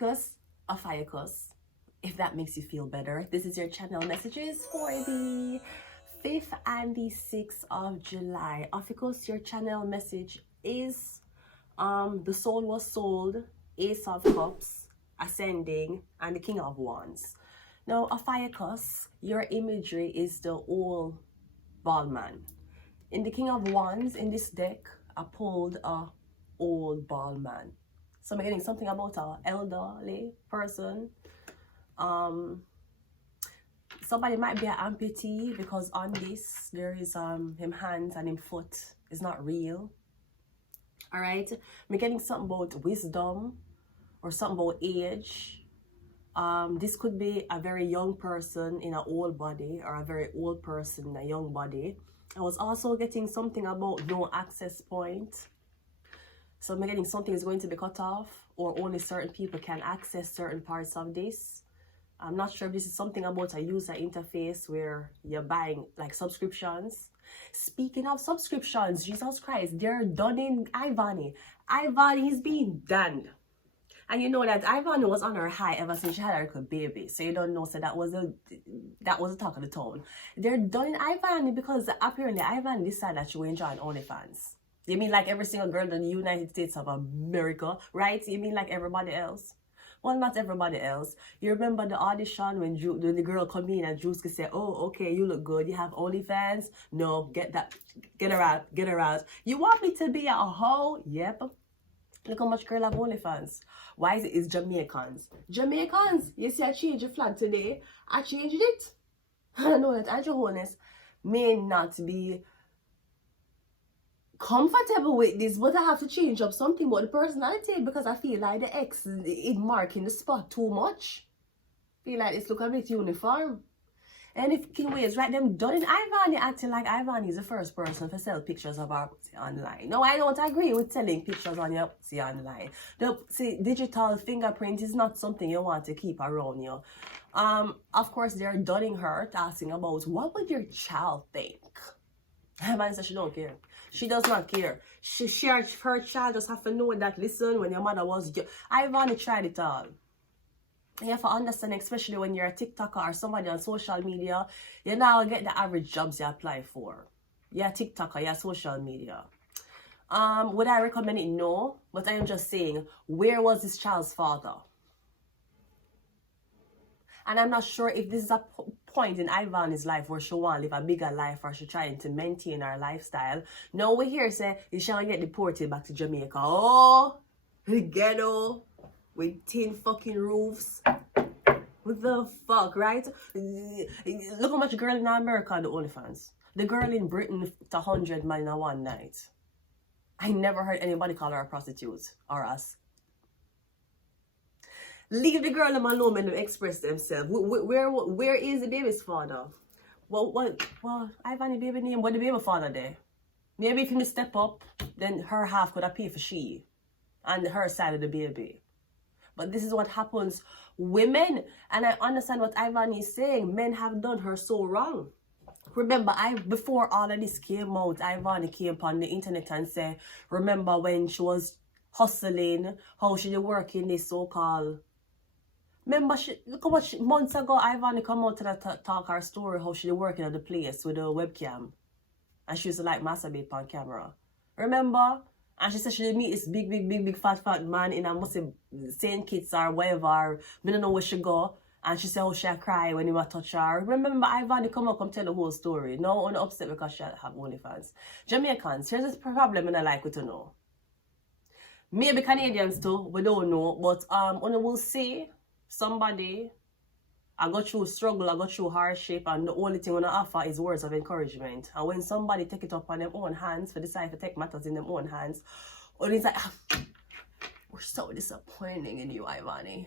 OPHIUCHUS, if that makes you feel better. This is your channel messages for the 5th and the 6th of July. OPHIUCHUS, your channel message is the soul was sold, Ace of Cups, Ascending, and the King of Wands. Now, OPHIUCHUS, your imagery is the old bald man. In the King of Wands, in this deck, I pulled a old bald man. So I'm getting something about an elderly person. Somebody might be an amputee because on this there is him hands and him foot is not real. All right, I'm getting something about wisdom or something about age. This could be a very young person in an old body or a very old person in a young body. I was also getting something about no access point. So I'm getting something is going to be cut off, or only certain people can access certain parts of this. I'm not sure if this is something about a user interface where you're buying like subscriptions. Speaking of subscriptions, Jesus Christ, they're done in Ivani. Ivani is being done. And you know that Ivani was on her high ever since she had her little baby. So you don't know, so that was the talk of the town. They're done in Ivani because apparently Ivani decided that she will enjoy OnlyFans. You mean like every single girl in the United States of America, right? You mean like everybody else? Well, not everybody else. You remember the audition when the girl come in and Juice could say, oh, okay, you look good. You have OnlyFans? No, get her out, get her out. You want me to be a hoe? Yep. Look how much girl have OnlyFans. Why is it? It's Jamaicans. Jamaicans, you see I changed the flag today. I changed it. I know that Andrew Honest may not be comfortable with this, but I have to change up something about the personality because I feel like the X is marking the spot too much. Feel like it's look a bit uniform. And if King Ways right them done in Ivani acting like Ivani is the first person to sell pictures of our pussy online. No, I don't agree with selling pictures on your pussy online. See, digital fingerprint is not something you want to keep around you. Of course, they're dunning her, asking about what would your child think. Ivani says she don't care. She does not care. Her child just have to know that, listen, when your mother was young, Ivani tried it all. You have to understand, especially when you're a TikToker or somebody on social media, you now get the average jobs you apply for. You're a TikToker, you're social media. Would I recommend it? No. But I am just saying, where was this child's father? And I'm not sure if this is a point in Ivani's life where she want to live a bigger life or she trying to maintain her lifestyle. No, we here say you shall get deported back to Jamaica. Oh, the ghetto with tin fucking roofs. What the fuck, right? Look how much girl in America on the OnlyFans. The girl in Britain to 100 man in one night. I never heard anybody call her a prostitute or us. Leave the girl alone and express themselves. Where is the baby's father? Well, Ivani baby name, what the baby father there? Maybe if you step up, then her half could have paid for she and her side of the baby. But this is what happens. Women, and I understand what Ivani is saying, men have done her so wrong. Remember, before all of this came out, Ivani came upon the internet and said, remember when she was hustling, how she was working this so-called. Remember, look how much months ago Ivani come out to talk her story, how she was working at the place with a webcam. And she used to like masturbate on camera. Remember? And she said she did meet this big fat man in a must say St. Kitts or wherever. We don't know where she go. And she said how she cry when he was touch her. Remember Ivani come tell the whole story. No one upset because she have OnlyFans. Jamaicans, here's this problem and I like you to know. Maybe Canadians too, we don't know. But when we'll see somebody I got through struggle, I got through hardship, and the only thing I offer is words of encouragement. And when somebody take it up on their own hands, for decide to take matters in their own hands, or it's like, we're so disappointing in you, Ivani.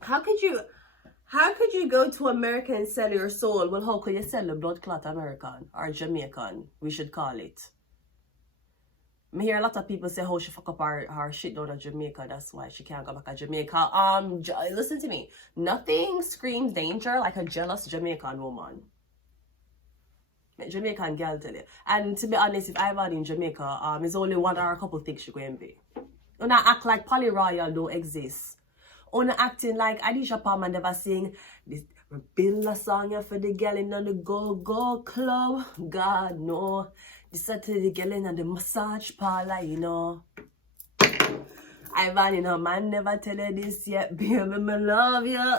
How could you go to America and sell your soul? Well, how could you sell a blood clot American or Jamaican? We should call it. I hear a lot of people say how she fuck up her shit down at Jamaica. That's why she can't go back to Jamaica. Listen to me. Nothing screams danger like a jealous Jamaican woman. Jamaican girl tell you. And to be honest, if I've had in Jamaica, it's only one or a couple things she going to be. You not act like Polly Royal don't exist. On acting like Adisha Palmer never sing this. Build a song here for the girl in the go-go club. God, no. This is to the girl in the massage parlor, you know. Ivan, you know, man never tell you this yet. Baby, me love you.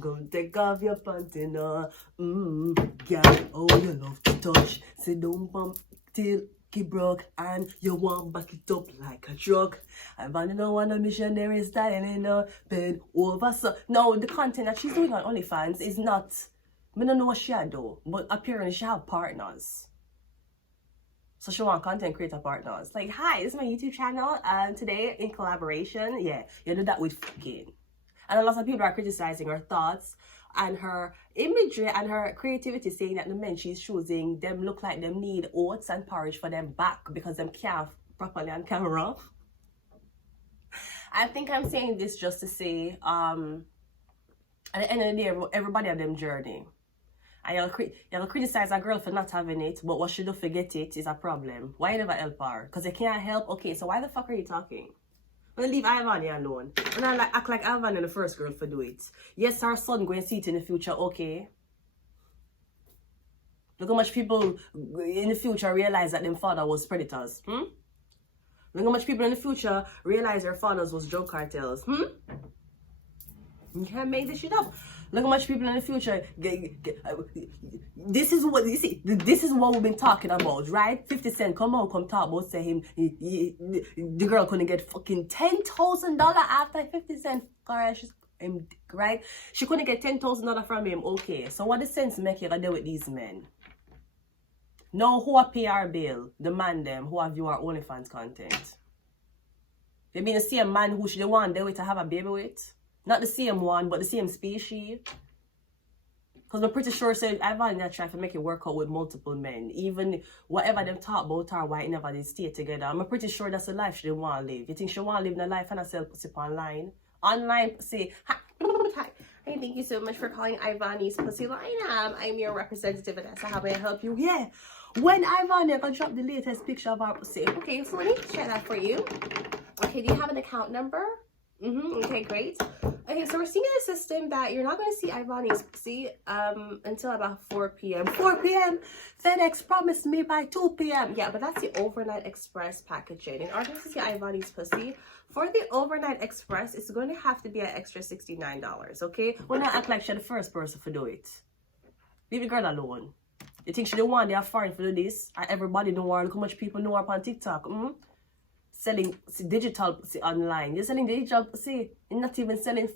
Go take off your panty, you know. Girl, oh, you love to touch. Say don't bump till he broke and you want back it up like a truck. Ivan, you know, want a missionary style, you know. Bend over, so. No, the content that she's doing on OnlyFans is not, I don't know what she do, but apparently she have partners. So she want content creator partners. Like, hi, this is my YouTube channel, and today in collaboration, yeah, you do that with fucking. And a lot of people are criticizing her thoughts and her imagery and her creativity, saying that the men she's choosing, them look like them need oats and porridge for them back because them can't properly on camera. I think I'm saying this just to say, at the end of the day, everybody have them journey. And you'll criticize a girl for not having it, but what she do forget it is a problem. Why you never help her? Because you can't help. Okay, so why the fuck are you talking? I'm gonna leave Ivan alone. And I act like Ivan is the first girl for do it. Yes, her son going to see it in the future, okay. Look how much people in the future realize that their father was predators. Look how much people in the future realize their fathers was drug cartels. You can't make this shit up. Look how much people in the future this is what you see. This is what we've been talking about, right? 50 Cent come talk about say him the girl couldn't get fucking $10,000 after 50 Cent right? She couldn't get $10,000 from him. Okay, so what the sense make you gonna do with these men? Now who a PR bill? The man them who have your OnlyFans content. They mean the same man who should want there with to have a baby with. Not the same one, but the same species. Because I'm pretty sure so Ivan try to make it work out with multiple men. Even whatever them talk about her, why never they stay together. I'm pretty sure that's the life she want to live. You think she want to live in a life and sell pussy online? Online pussy. Hi. Hey, thank you so much for calling Ivani's Pussy Line. I'm your representative and that's how may I help you? Yeah. When Ivani gonna drop the latest picture of our pussy. Okay, so let me share that for you. Okay, do you have an account number? Okay, great. Okay, so we're seeing in the system that you're not going to see Ivani's pussy until about 4 p.m. 4 p.m. FedEx promised me by 2 p.m. Yeah, but that's the overnight express packaging. In order to see Ivani's pussy, for the overnight express, it's going to have to be an extra $69, okay? We're not act like she's the first person to do it. Leave the girl alone. You think she don't want their foreign to do this? And everybody don't want. Look how much people know her on TikTok. Selling digital online. You're selling digital, see, you're not even selling.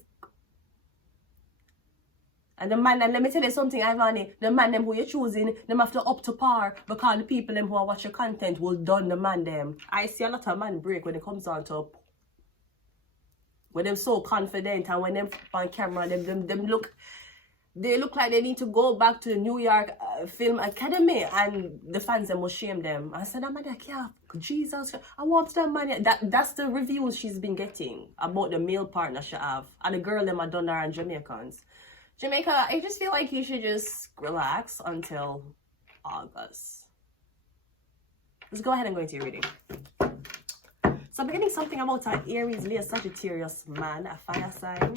And the man, and let me tell you something, Ivani, the man them who you're choosing, them have to up to par because the people them who are watching content will done the man them. I see a lot of man break when it comes on to when them so confident and when them on camera, them look. They look like they need to go back to the New York Film Academy and the fans them will shame them. I said, man, I can't. Jesus, I want that money. That's the reviews she's been getting about the male partner she have. And the girl them are done her and Jamaicans. Jamaica, I just feel like you should just relax until August. Let's go ahead and go into your reading. So I'm getting something about an Aries, Leo, Sagittarius man, a fire sign.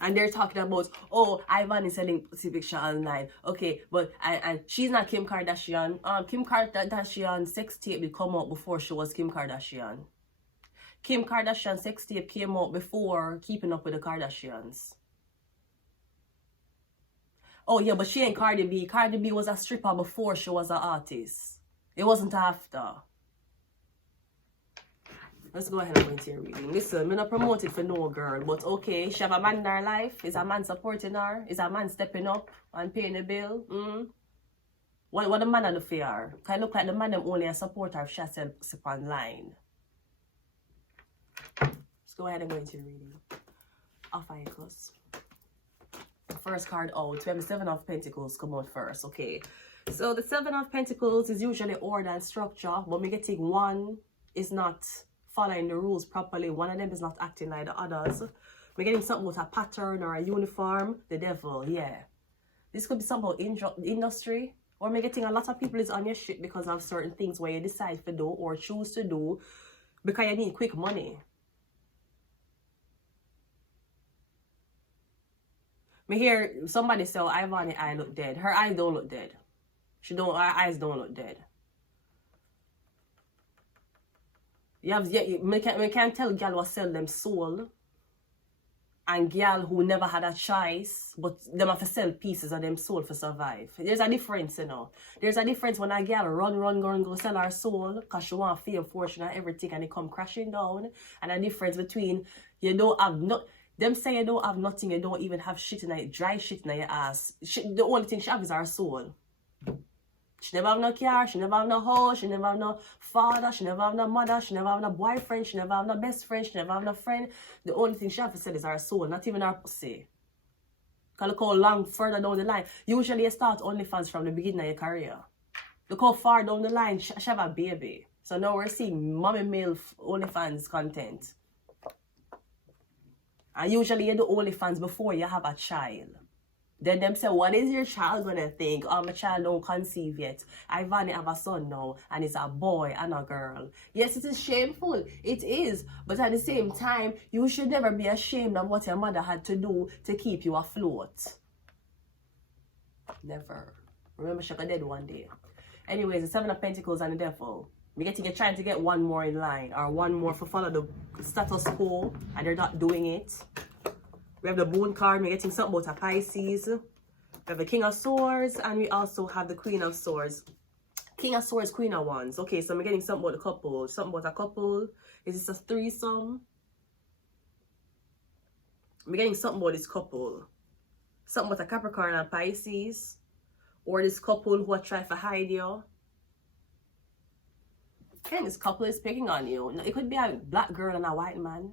And they're talking about, oh, Ivan is selling pussy picture online. Okay, but and she's not Kim Kardashian. Kim Kardashian sex tape will come out before she was Kim Kardashian. Kim Kardashian sex tape came out before Keeping Up with the Kardashians. Oh yeah, but she ain't Cardi B. Cardi B was a stripper before she was an artist. It wasn't after. Let's go ahead and go into your reading. Listen, I'm not promoted for no girl, but okay, she have a man in her life. Is a man supporting her? Is a man stepping up and paying the bill? What the man do for her? Can look like the man them only a supporter if she sells pussy online. Let's go ahead and go into your reading. OPHIUCHUS. First card out. We have the Seven of Pentacles come out first. Okay. So the Seven of Pentacles is usually order and structure, but me getting one is not following the rules properly. One of them is not acting like the others. We're getting something with a pattern or a uniform. The devil, yeah. This could be something about industry Or me getting a lot of people is on your shit because of certain things where you decide to do or choose to do because you need quick money. Me hear somebody say, oh, Ivani eye look dead. Her eyes don't look dead. Her eyes don't look dead. We can't tell gal what sell them soul. And gal who never had a choice, but them have to sell pieces of them soul for survive. There's a difference, you know. There's a difference when a gal go sell her soul because she want fame, fortune and everything and they come crashing down. And a difference between you don't have them say you don't have nothing, you don't even have shit in your dry shit in your ass. The only thing she have is her soul. She never have no car, she never have no house, she never have no father, she never have no mother, she never have no boyfriend, she never have no best friend, she never have no friend. The only thing she have to sell is her soul, not even her pussy. Because look how long further down the line. Usually you start OnlyFans from the beginning of your career. Look how far down the line she have a baby. So now we're seeing mommy male OnlyFans content. And usually you do OnlyFans before you have a child. Then them say, what is your child gonna think? Oh, my child don't conceive yet. Ivani have a son now, and it's a boy and a girl. Yes, it is shameful. It is. But at the same time, you should never be ashamed of what your mother had to do to keep you afloat. Never. Remember, she got dead one day. Anyways, the Seven of Pentacles and the Devil. You're trying to get one more in line, or one more for follow the status quo, and they're not doing it. We have the Moon card. We're getting something about a Pisces. We have the King of Swords. And we also have the Queen of Swords. King of Swords, Queen of Wands. Okay, so I'm getting something about the couple. Something about a couple. Is this a threesome? I'm getting something about this couple. Something about a Capricorn and Pisces. Or this couple who are trying to hide you. And this couple is picking on you. It could be a black girl and a white man.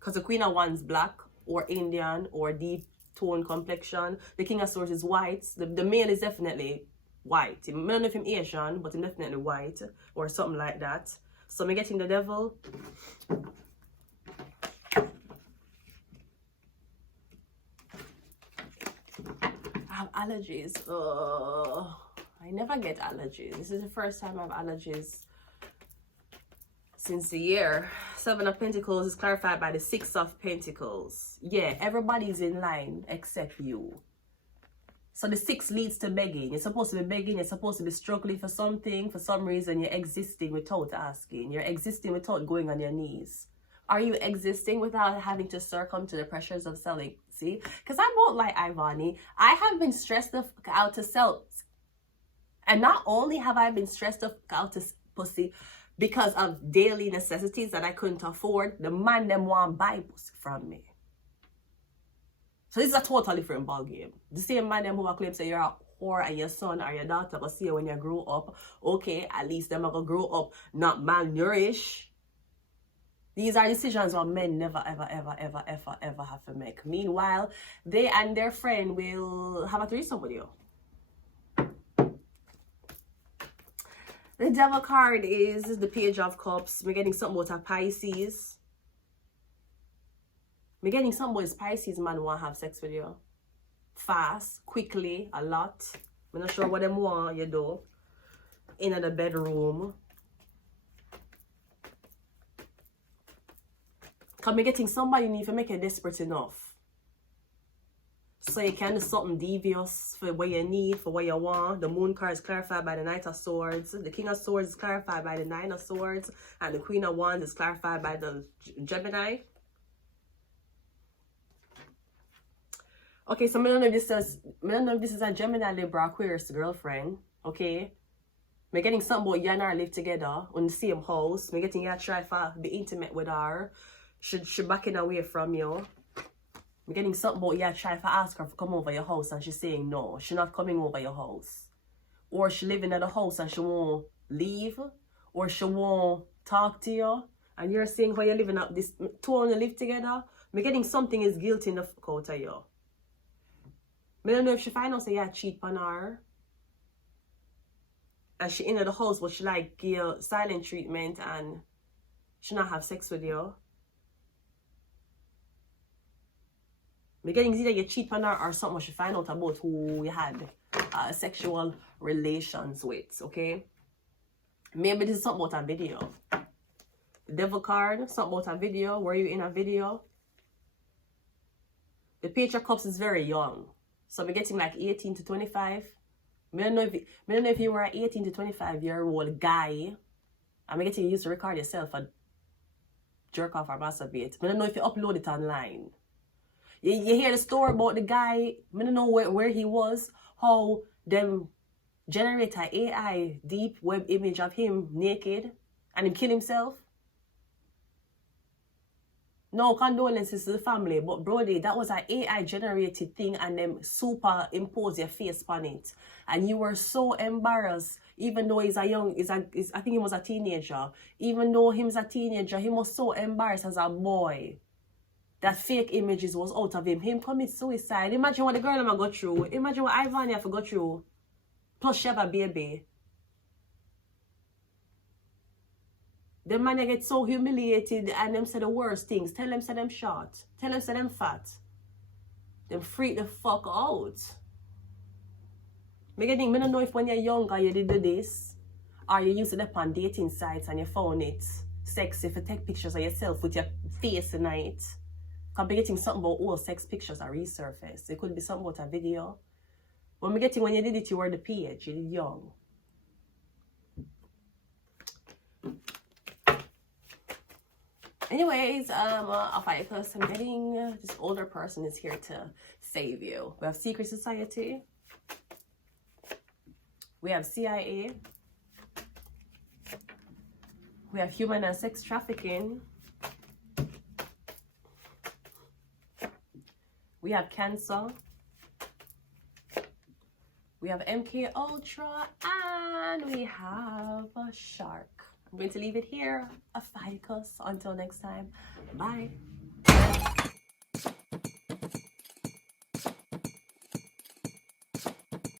Because the Queen of Wands black. Or Indian, or deep tone complexion. The King of Swords is white. The male is definitely white. I don't know if I'm Asian, but I'm definitely white. Or something like that. So I'm getting the Devil. I have allergies. I never get allergies. This is the first time I have allergies since the year. Seven of Pentacles is clarified by the Six of Pentacles. Yeah, everybody's in line except you. So the six leads to begging. You're supposed to be begging. You're supposed to be struggling for something. For some reason, you're existing without asking. You're existing without going on your knees. Are you existing without having to succumb to the pressures of selling? See? Because I won't lie, Ivani. I have been stressed out to sell. And not only have I been stressed out to pussy, because of daily necessities that I couldn't afford, the man them want buy pussy from me. So this is a totally different ballgame. The same man them who claim say you're a whore and your son or your daughter will see you when you grow up. Okay, at least them are gonna grow up not malnourished. These are decisions that men never ever have to make. Meanwhile, they and their friend will have a threesome with you. The Devil card is the Page of Cups. We're getting something about a Pisces. We're getting something about this Pisces man want to have sex with you. Fast, quickly, a lot. I'm not sure what them want you do. In the bedroom. Because we're getting somebody you need to make it desperate enough. So you can do something devious for what you need, for what you want. The Moon card is clarified by the Knight of Swords. The King of Swords is clarified by the Nine of Swords. And the Queen of Wands is clarified by the Gemini. Okay, so I don't know if this is a Gemini, Libra, Aquarius girlfriend. Okay. I'm getting something about you and her live together on the same house. I'm getting you to try to be intimate with her. She backing away from you. I'm getting something about you trying to ask her to come over your house and she's saying no. She's not coming over your house. Or she living at the house and she won't leave. Or she won't talk to you. And you're saying how you're living up this two only live together. I'm getting something is guilty in the fuck out of you. I don't know if she find out say you cheat on her. And she in the house but she like give you silent treatment and she not have sex with you. Me getting either you cheat on her or something she find out about who you had sexual relations with, okay? Maybe this is something about a video. The devil card, something about a video. Were you in a video? The Page of Cups is very young. So we're getting like 18 to 25. I don't know if you were an 18 to 25-year-old guy. I'm getting used to record yourself and jerk off or masturbate. I don't know if you upload it online. You hear the story about the guy. I don't know where he was. How them generate an AI deep web image of him naked and him kill himself. No condolences to the family, but Brody, that was an AI generated thing and them superimpose your face on it. And you were so embarrassed, even though I think he was a teenager. Even though he was a teenager, he was so embarrassed as a boy. That fake images was out of him. Him commit suicide. Imagine what the girl I'm go through. Imagine what Ivania have to go through. Plus she have a baby. The man get so humiliated and them say the worst things. Tell them say them short. Tell them say them fat. Them freak the fuck out. I don't know if when you're younger you did do this, or you used it on dating sites and you found it sexy if you take pictures of yourself with your face in it. Could be getting something about all sex pictures are resurfaced. It could be something about a video. When you did it, you were the page, you did young. Anyways, OPHIUCHUS, I'm getting this older person is here to save you. We have Secret Society. We have CIA. We have human and sex trafficking. We have Cancer. We have MK Ultra, and we have a Shark. I'm going to leave it here. OPHIUCHUS. Until next time. Bye.